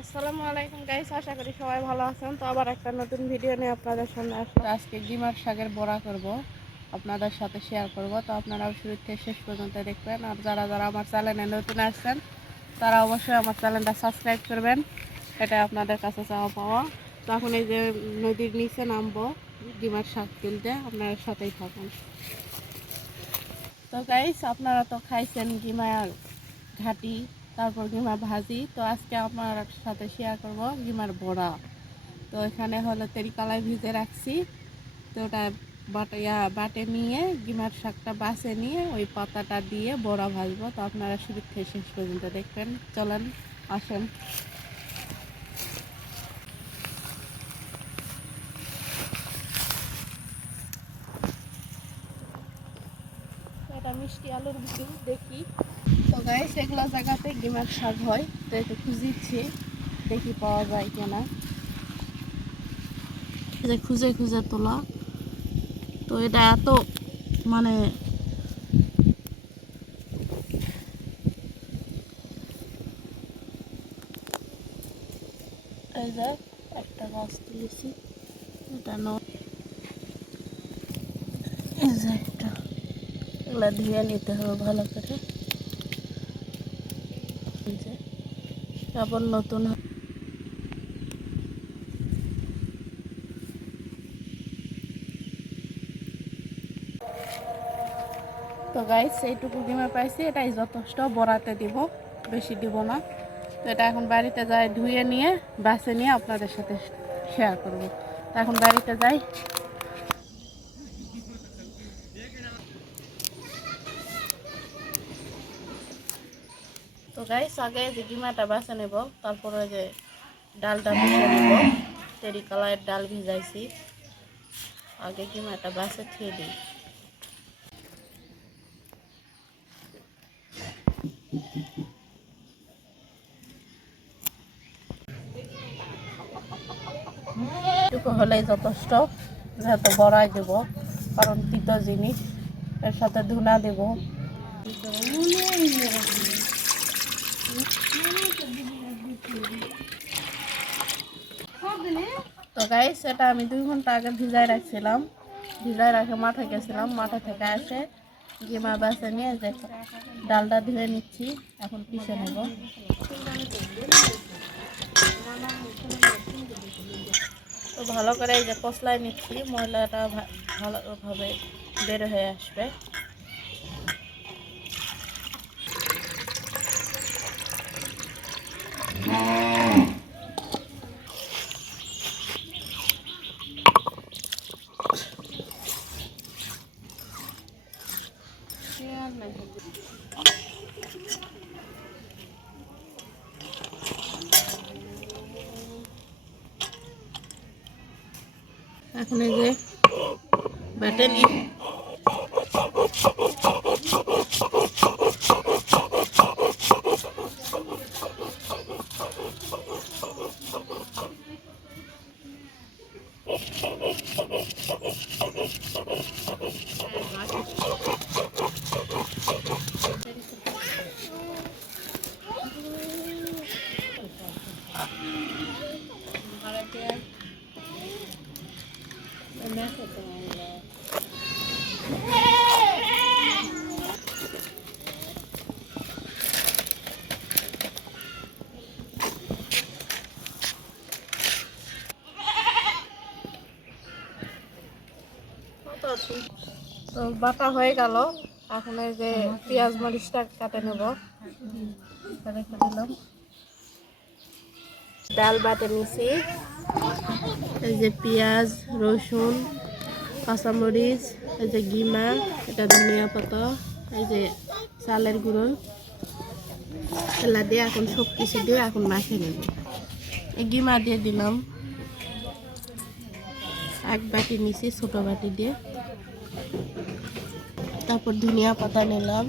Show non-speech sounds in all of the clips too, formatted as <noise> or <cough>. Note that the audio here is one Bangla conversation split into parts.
আসসালামু আলাইকুম আশা করি সবাই ভালো আছেন। তো আবার একটা নতুন ভিডিও নিয়ে আপনাদের সামনে আজকে ডিমার শাকের বড়া করব, আপনাদের সাথে শেয়ার করব। তো আপনারাও শুরু থেকে শেষ পর্যন্ত দেখবেন। আর যারা যারা আমার চ্যানেলে নতুন আসছেন, তারা অবশ্যই আমার চ্যানেলটা সাবস্ক্রাইব করবেন। এটা আপনাদের কাছে চাওয়া পাওয়া। তো এখন এই যে নদীর নিচে নামবো, ডিমার শাক তুলতে আপনার সাথেই থাকুন। তো গাইস আপনারা তো খাইছেন গিমা ঘাটি, তারপর গিমা ভাজি। তো আজকে আপনার সাথে শেয়ার করব গিমার বড়া। তো এখানে হলো তেরিকালায় ভিজে রাখছি। তো ওটা বাটা বাটে নিয়ে গিমার শাকটা বাছে নিয়ে ওই পাতাটা দিয়ে বড়া ভাজবো। তো আপনারা শুরু থেকে শেষ পর্যন্ত দেখবেন। চলেন, আসেন। এটা মিষ্টি আলুর ভিতর দেখি। তো গাইস এগুলো জায়গাতে গিমার শাক হয়, তো একটু খুঁজিচ্ছি দেখি পাওয়া যায় কিনা। যে খুঁজে খুঁজে তোলা। তো এটা এত মানে একটা গাছ তুলেছি। এটা ন এই যে একটা। এগুলা ধুয়ে নিতে হবে ভালো করে। আবার নতুন তো গাইস এইটুকু ডিমে পাইছি। এটাই যথেষ্ট, বড়াতে দিব, বেশি দিব না। তো এটা এখন বাড়িতে যাই ধুয়ে নিয়ে বাসে নিয়ে আপনাদের সাথে শেয়ার করব। এখন বাড়িতে যাই। গাইস, আগে যে ডিমাটা বাসে নেব, তারপরে যে ডালটা ভিজে নেব তেরি কালারের ডাল ভিজাইছি। আগে ডিমাটা বাসে থিয়ে দিই। এটুকু হলেই যথেষ্ট, যেহেতু বড়াই দেব, কারণ তিতো জিনিস। এর সাথে ধুনা দেব। তো গাইস এটা আমি দুই ঘণ্টা আগে ভিজাই রাখছিলাম। ভিজাই রাখে মাঠে গেছিলাম। মাঠে থেকে এসে গিমা বাসে নিয়ে যে ডালটা ধুয়ে নিচ্ছি। এখন পিষে নেব। তো ভালো করে এই যে কষলাই নিচ্ছি। ময়লাটা ভালোভাবে বের হয়ে আসবে। এখন এই যে বেটে তো বাটা হয়ে গেল। এখন এই যে পেঁয়াজ মরিচটা কাটে নেব। ডাল বাটে নিছি। এই যে পেঁয়াজ, রসুন, কাঁচামরিচ, এই যে গিমা, এটা ধনিয়া পাতা, এই যে চালের গুঁড়ো। এলা দিয়ে এখন সব কিছু দিয়ে এখন মাখিয়ে নেব। এই গিমা দিয়ে দিলাম। এক বাটি নিছি ছোটো বাটি দিয়ে। তারপর ধনিয়া পাতা নিলাম।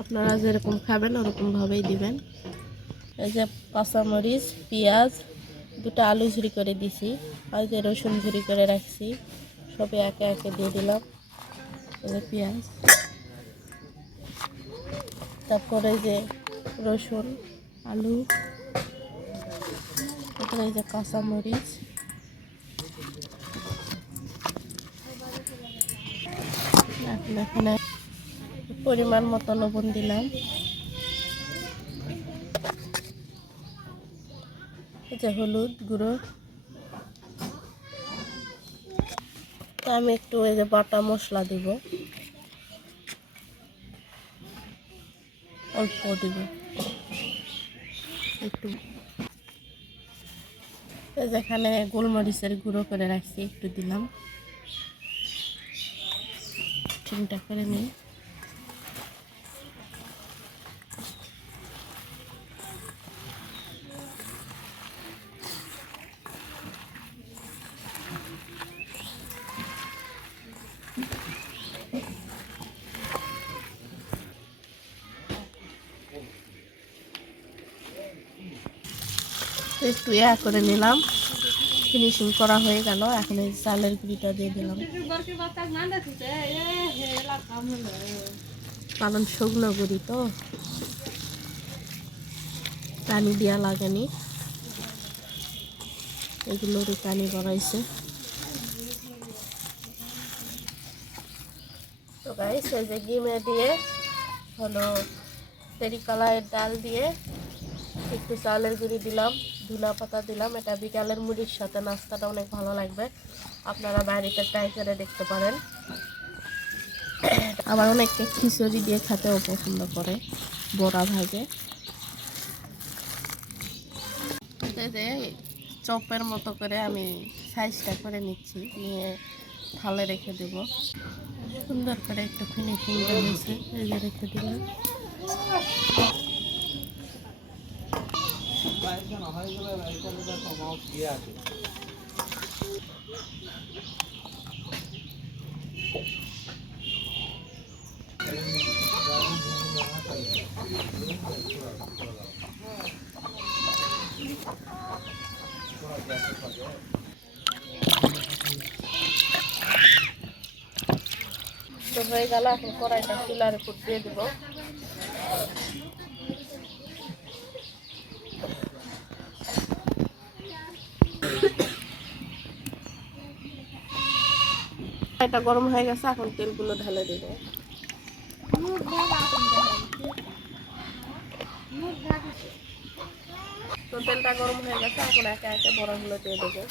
আপনারা যেরকম খাবেন ওরকম ভাবেই দিবেন। এই যে কাঁচামরিচ পেঁয়াজ, দুটো আলু ঝুড়ি করে দিছি। আর যে রসুন ঝুড়ি করে রাখছি সবই একে একে দিয়ে দিলাম। পেঁয়াজ। তারপরে যে রসুন, আলু, তারপরে এই যে কাঁচামরিচ এখানে পরিমাণ মতো লবণ দিলাম। যে হলুদ গুঁড়ো। আমি একটু এই যে বাটা মশলা দিব। অল্প দিব। একটু। যেখানে গোলমরিচের গুঁড়ো করে রাখছি, একটু দিলাম। চিন্তা করে নিই। একটু ইয়া করে নিলাম। ফিনিশিং করা হয়ে গেল। এখন এই চালের গুঁড়িটা দিয়ে দিলাম। কারণ শুকনো গুঁড়ি তো। পানি দেওয়া লাগেনি। এগুলোরই পানি বাড়াইছে তো গাইস যে ডিমে দিয়ে হলো তেরিকলাইয়ের ডাল দিয়ে একটু চালের গুঁড়ি দিলাম। ধুলা পাতা দিলাম। এটা বিকালের মুড়ির সাথে নাস্তাটা অনেক ভালো লাগবে। আপনারা বাড়িতে ট্রাই করে দেখতে পারেন। আবার অনেকে খিচুড়ি দিয়ে খেতেও পছন্দ করে, বড়া ভাজে। চপের মতো করে আমি সাইজটা করে নিচ্ছি, নিয়ে থালে রেখে দেব। সুন্দর করে একটু ফিনিশিং হয়েছে রেখে দিলাম। তো হয়ে গেল এখন কড়াইটা চুলার উপর দিয়ে দেবো। এটা গরম হয়ে গেছে, এখন তেলগুলো ঢালে দেবো। তো তেলটা গরম হয়ে গেছে, এখন একে একে বড়াগুলো দিয়ে দেবো।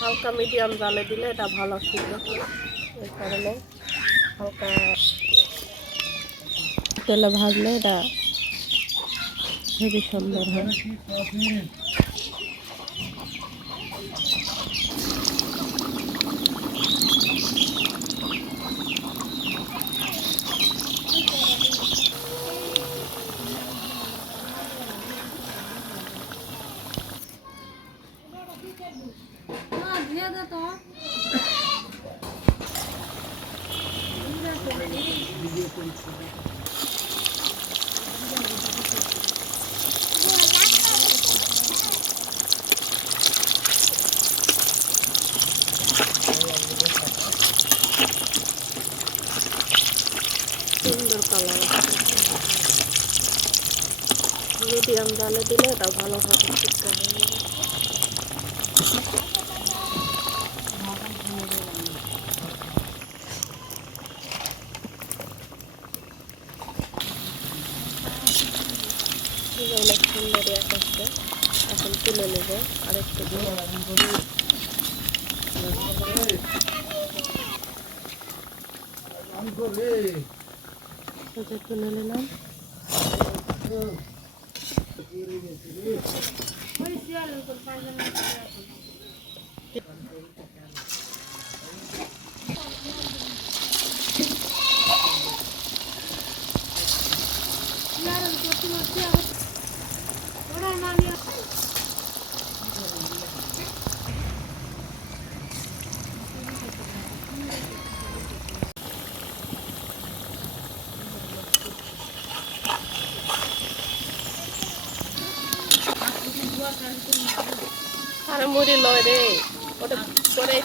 হালকা মিডিয়াম জালে দিলে এটা ভালো হয় ওই কারণে হালকা তেলে ভাজলে এটা হেবি সুন্দর হয়। <coughs> সুন্দর মিডিয়াম জালে দিলে এটা ভালোভাবে সিদ্ধ হয়ে অনেক সুন্দর এক এখন তুলে নেব আরেকটু দিয়ে সোজা তুলে নিলাম আরে মুড়ি দে। ওটা করে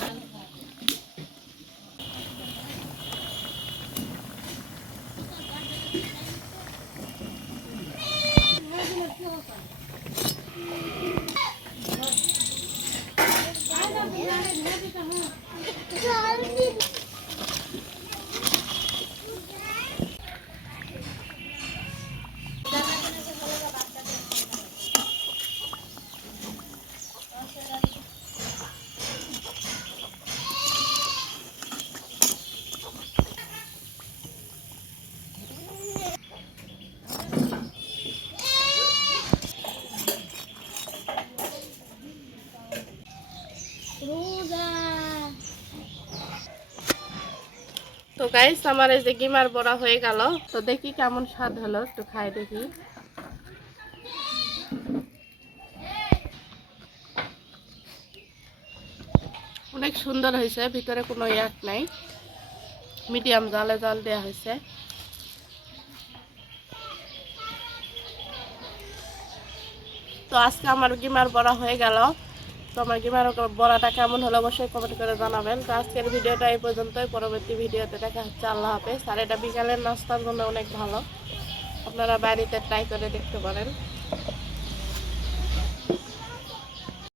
তো গাইস আমার এই যে গিমার বড়া হয়ে গেল। তো দেখি কেমন স্বাদ হলো, একটু খাই দেখি। অনেক সুন্দর হয়েছে, ভিতরে কোনো ইয়াক নাই। মিডিয়াম জালে জাল দেওয়া হয়েছে। তো আজকে আমার গিমার বড়া হয়ে গেল। তো আমার গিমার বড়াটা কেমন হলো অবশ্যই কমেন্ট করে জানাবেন। তো আজকের ভিডিওটা এই পর্যন্তই। পরবর্তী ভিডিওতে দেখা হচ্ছে। আল্লাহ হাফেজ। আর এটা বিকালের নাস্তার জন্য অনেক ভালো। আপনারা বাড়িতে ট্রাই করে দেখতে পারেন।